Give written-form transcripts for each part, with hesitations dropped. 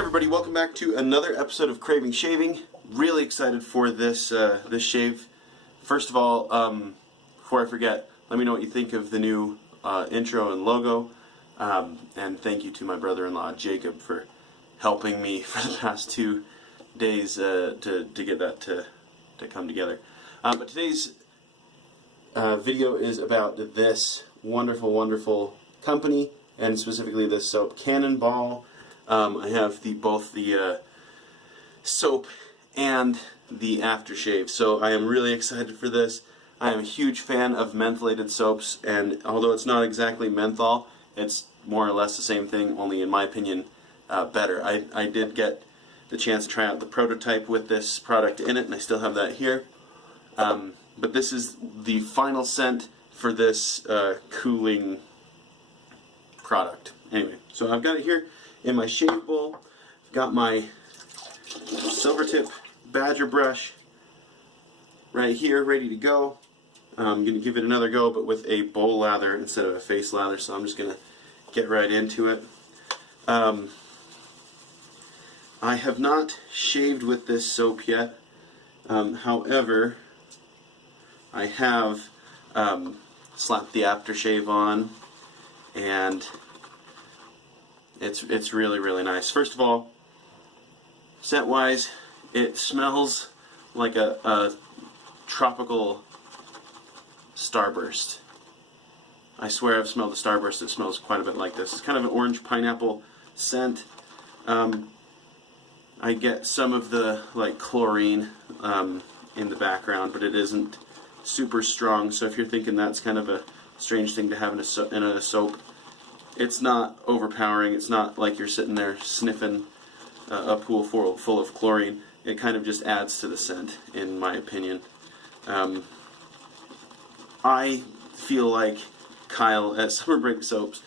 everybody, welcome back to another episode of Craving Shaving. Really excited for this this shave. First of all, before I forget, let me know what you think of the new intro and logo. And thank you to my brother-in-law Jacob for helping me for the past 2 days to get that to come together. But today's video is about this wonderful company, and specifically this soap, Cannonball. I have both the soap and the aftershave, so I am really excited for this. I am a huge fan of mentholated soaps, and although it's not exactly menthol, it's more or less the same thing, only in my opinion better. I did get the chance to try out the prototype with this product in it, and I still have that here. But this is the final scent for this cooling product. Anyway, so I've got it here in my shave bowl. I've got my silver tip badger brush right here ready to go. I'm going to give it another go, but with a bowl lather instead of a face lather, so I'm just going to get right into it. I have not shaved with this soap yet. However, I have slapped the aftershave on, and it's really nice. First of all, scent wise, it smells like a tropical starburst. I swear I've smelled a starburst that smells quite a bit like this. It's kind of an orange pineapple scent. I get some of the chlorine in the background, but it isn't super strong. So if you're thinking that's kind of a strange thing to have in a soap, it's not overpowering. It's not like you're sitting there sniffing a pool full of chlorine. It kind of just adds to the scent, in my opinion. I feel like Kyle at Summer Break Soaps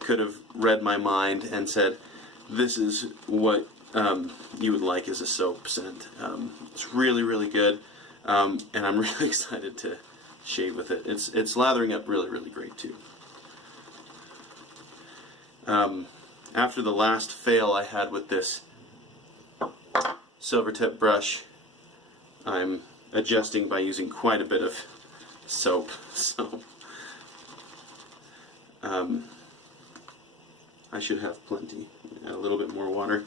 could have read my mind and said, this is what you would like as a soap scent. It's really good, and I'm really excited to shave with it. It's lathering up really great too. After the last fail I had with this silver tip brush, I'm adjusting by using quite a bit of soap. So I should have plenty. Add a little bit more water.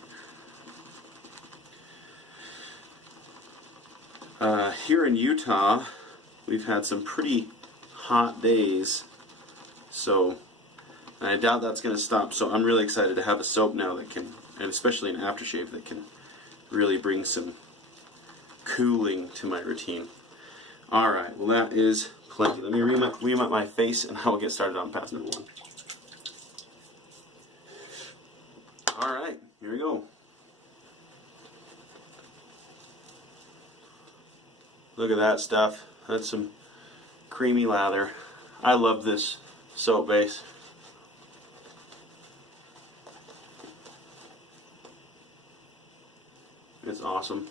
Here in Utah, we've had some pretty hot days, so and I doubt that's going to stop. So I'm really excited to have a soap now that can, and especially an aftershave that can really bring some cooling to my routine. Alright, well that is plenty. Let me ream up my face and I will get started on pass number 1. Alright, here we go. Look at that stuff. That's some creamy lather. I love this soap base. It's awesome.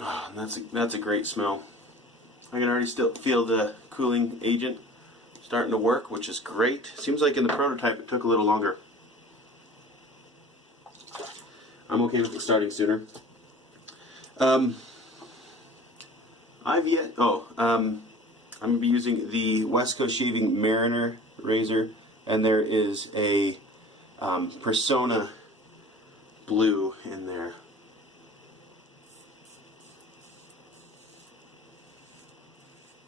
Oh, that's a great smell. I can already still feel the cooling agent starting to work, which is great. Seems like in the prototype it took a little longer. I'm okay with it starting sooner. I'm going to be using the West Coast Shaving Mariner razor, and there is a Persona blue in there.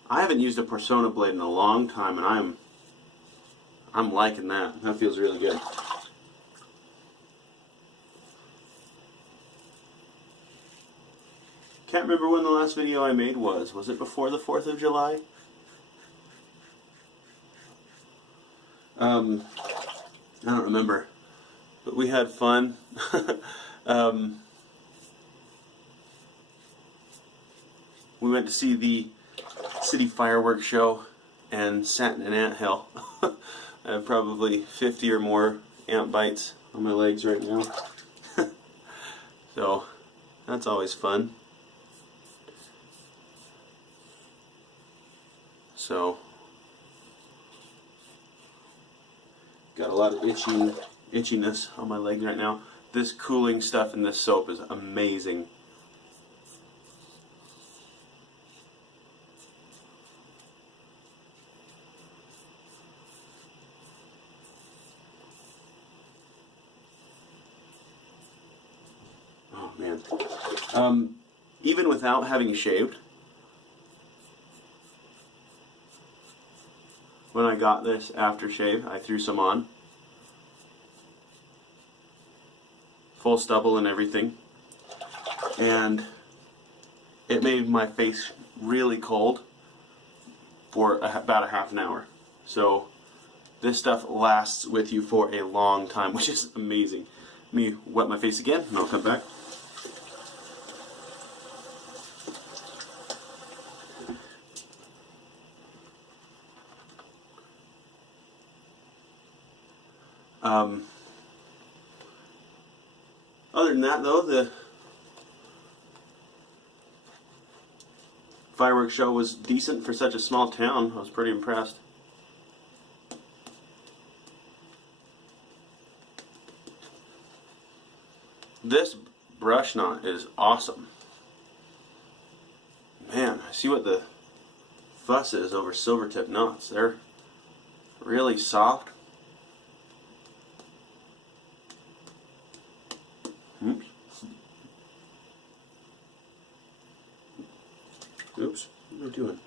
I haven't used a Persona blade in a long time, and I'm liking that. That feels really good. Can't remember when the last video I made was. Was it before the 4th of July? I don't remember, but we had fun. We went to see the city fireworks show and sat in an anthill. I have probably 50 or more ant bites on my legs right now. So that's always fun. So lot of itchiness on my legs right now. This cooling stuff in this soap is amazing. Oh man. Even without having shaved, when I got this aftershave, I threw some on. Full stubble and everything. And it made my face really cold for about a half an hour. So this stuff lasts with you for a long time, which is amazing. Let me wet my face again and I'll come back. Other than that though, the fireworks show was decent for such a small town. I was pretty impressed. This brush knot is awesome. Man, I see what the fuss is over silver tip knots. They're really soft. Oops. Oops. What am I doing?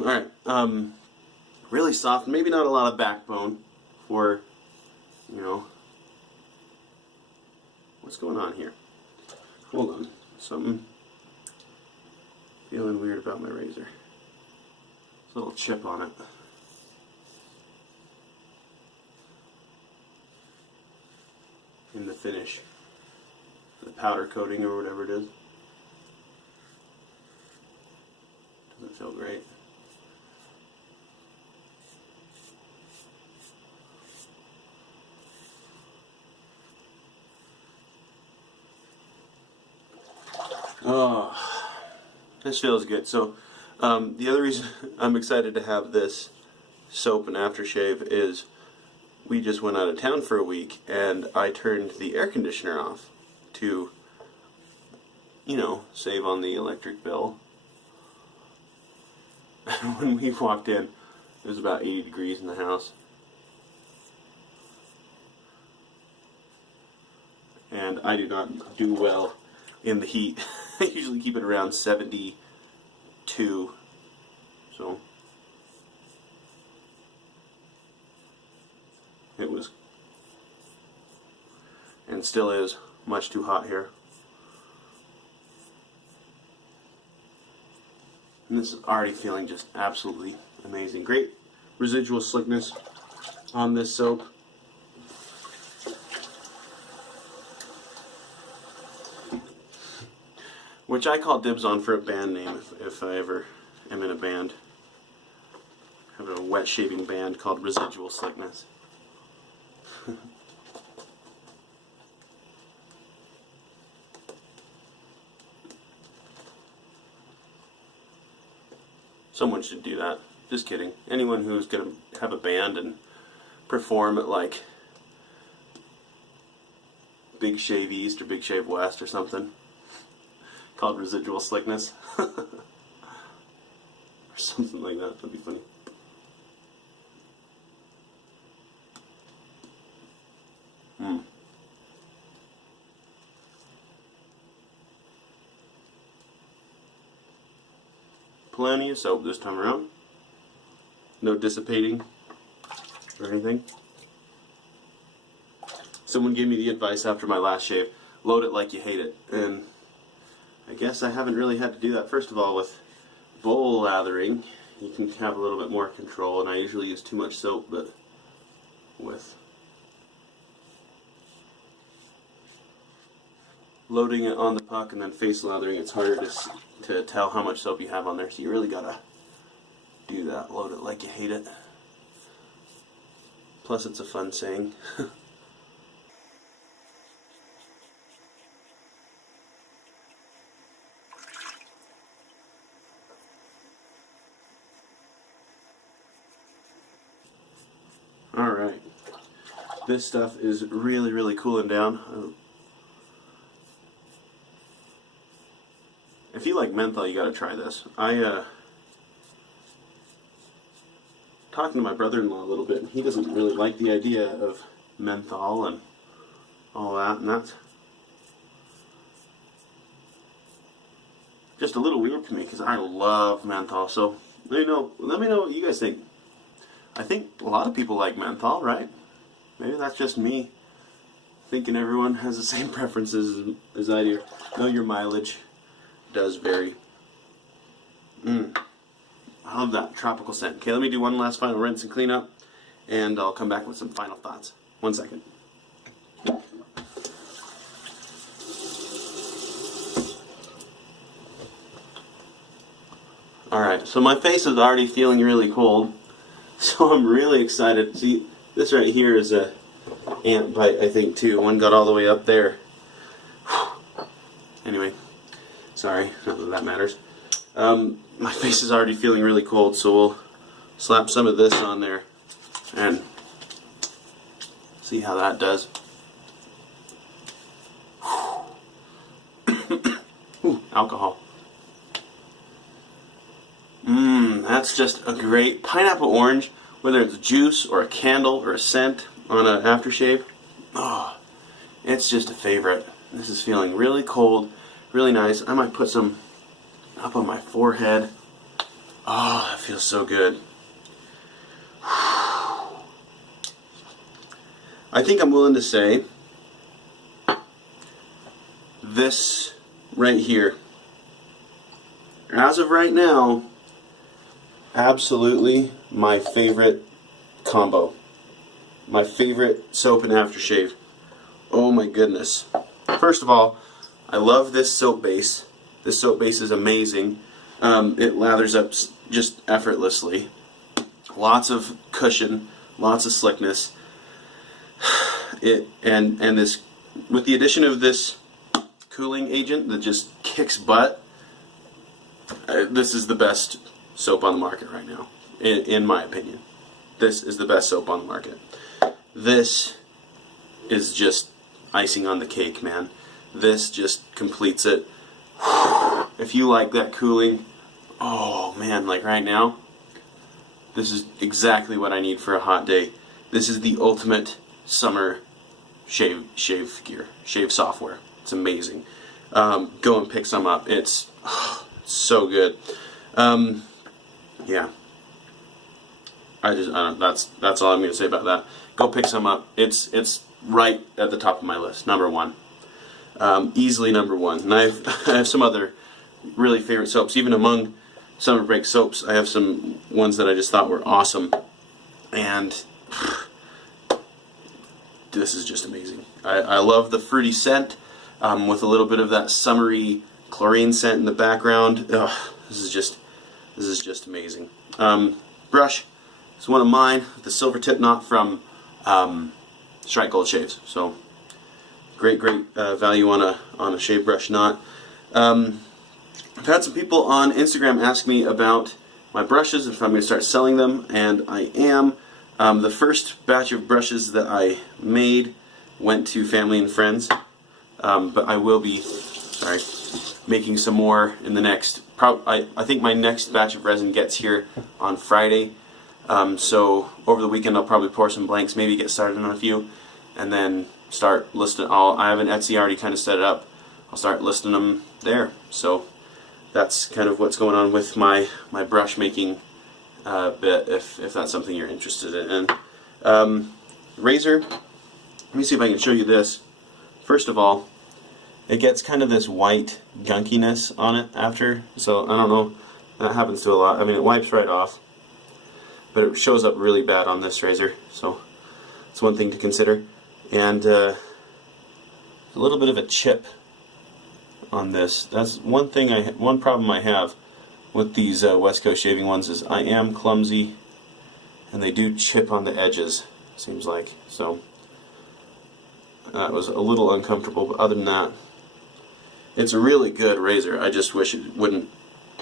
Alright, really soft, maybe not a lot of backbone for, you know, what's going on here? Hold on, something feeling weird about my razor. There's a little chip on it. In the finish, the powder coating or whatever it is. Doesn't feel great. Oh, this feels good. So the other reason I'm excited to have this soap and aftershave is we just went out of town for a week and I turned the air conditioner off to, you know, save on the electric bill. When we walked in, it was about 80 degrees in the house. And I do not do well in the heat. I usually keep it around 72. So it was, and still is, much too hot here. And this is already feeling just absolutely amazing. Great residual slickness on this soap. Which I call dibs on for a band name if I ever am in a band. I have a wet shaving band called Residual Slickness. Someone should do that. Just kidding. Anyone who's going to have a band and perform at like Big Shave East or Big Shave West or something, called Residual Slickness. Or something like that. That'd be funny. Plenty of soap this time around. No dissipating or anything. Someone gave me the advice after my last shave, load it like you hate it. And I guess I haven't really had to do that. First of all, with bowl lathering, you can have a little bit more control, and I usually use too much soap, but with loading it on the puck and then face lathering, it's harder to tell how much soap you have on there, so you really gotta do that, load it like you hate it. Plus it's a fun saying. This stuff is really, really cooling down. If you like menthol, you gotta try this. Talking to my brother-in-law a little bit, he doesn't really like the idea of menthol and all that, and that's just a little weird to me because I love menthol. So let me know what you guys think. I think a lot of people like menthol, right? Maybe that's just me thinking everyone has the same preferences as I do. I know your mileage does vary. I love that tropical scent. Okay, let me do one last final rinse and clean up, and I'll come back with some final thoughts. 1 second. Alright, so my face is already feeling really cold, so I'm really excited. See, this right here is a ant bite, I think, too. One got all the way up there. Anyway, sorry, not that that matters. My face is already feeling really cold, so we'll slap some of this on there and see how that does. Ooh, alcohol. That's just a great pineapple orange, whether it's juice or a candle or a scent on an aftershave. Oh, it's just a favorite. This is feeling really cold, really nice. I might put some up on my forehead. Oh, that feels so good. I think I'm willing to say this right here, as of right now, absolutely my favorite combo. My favorite soap and aftershave. Oh my goodness. First of all, I love this soap base. This soap base is amazing. It lathers up just effortlessly. Lots of cushion, lots of slickness. And this, with the addition of this cooling agent that just kicks butt, this is the best soap on the market right now, in my opinion. This is the best soap on the market. This is just icing on the cake, man. This just completes it. If you like that cooling, oh man, like right now, this is exactly what I need for a hot day. This is the ultimate summer shave gear, shave software. It's amazing. Go and pick some up. It's so good. Yeah. I don't, that's all I'm going to say about that. Go pick some up. It's right at the top of my list, number one. Easily number one. And I have some other really favorite soaps. Even among summer break soaps, I have some ones that I just thought were awesome. And this is just amazing. I love the fruity scent with a little bit of that summery chlorine scent in the background. Ugh, this is just amazing. Brush is one of mine, the silver tip knot from Strike Gold Shaves. So great value on a shave brush knot. I've had some people on Instagram ask me about my brushes, if I'm going to start selling them, and I am. The first batch of brushes that I made went to family and friends, but I will be making some more in the next. I think my next batch of resin gets here on Friday, so over the weekend I'll probably pour some blanks, maybe get started on a few, and then start listing. I have an Etsy already kind of set up. I'll start listing them there. So that's kind of what's going on with my brush making bit, if that's something you're interested in. Razor, let me see if I can show you this. First of all, it gets kind of this white gunkiness on it after, so I don't know, that happens to a lot. I mean, it wipes right off, but it shows up really bad on this razor, so it's one thing to consider. And a little bit of a chip on this. That's one thing. One problem I have with these West Coast shaving ones is I am clumsy, and they do chip on the edges, seems like. So that was a little uncomfortable, but other than that, it's a really good razor. I just wish it wouldn't.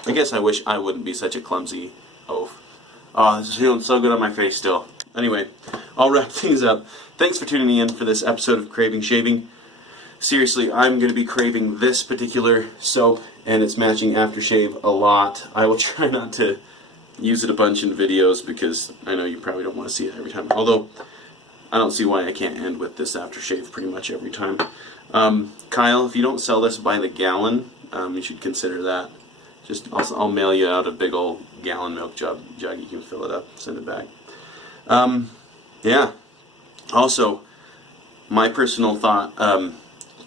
I guess I wish I wouldn't be such a clumsy oaf. Oh, this is feeling so good on my face still. Anyway, I'll wrap things up. Thanks for tuning in for this episode of Craving Shaving. Seriously, I'm going to be craving this particular soap and its matching aftershave a lot. I will try not to use it a bunch in videos because I know you probably don't want to see it every time. Although, I don't see why I can't end with this aftershave pretty much every time. Kyle, if you don't sell this by the gallon, you should consider that. Just I'll mail you out a big old gallon milk jug. You can fill it up, send it back. Yeah. Also, my personal thought,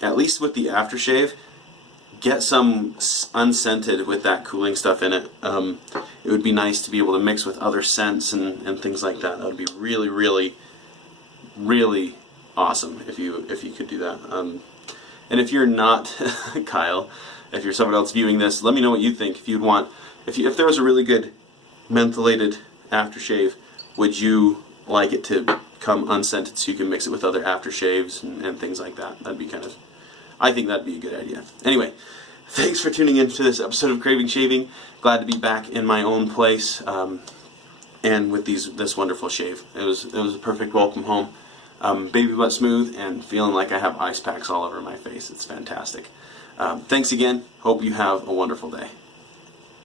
at least with the aftershave, get some unscented with that cooling stuff in it. It would be nice to be able to mix with other scents and things like that. That would be really, really, really awesome if you could do that. And if you're not Kyle, if you're someone else viewing this, let me know what you think. If there was a really good mentholated aftershave, would you like it to come unscented so you can mix it with other aftershaves and things like that? I think that'd be a good idea. Anyway, thanks for tuning in to this episode of Craving Shaving. Glad to be back in my own place and with this wonderful shave. It was a perfect welcome home. Baby butt smooth and feeling like I have ice packs all over my face. It's fantastic. Thanks again. Hope you have a wonderful day.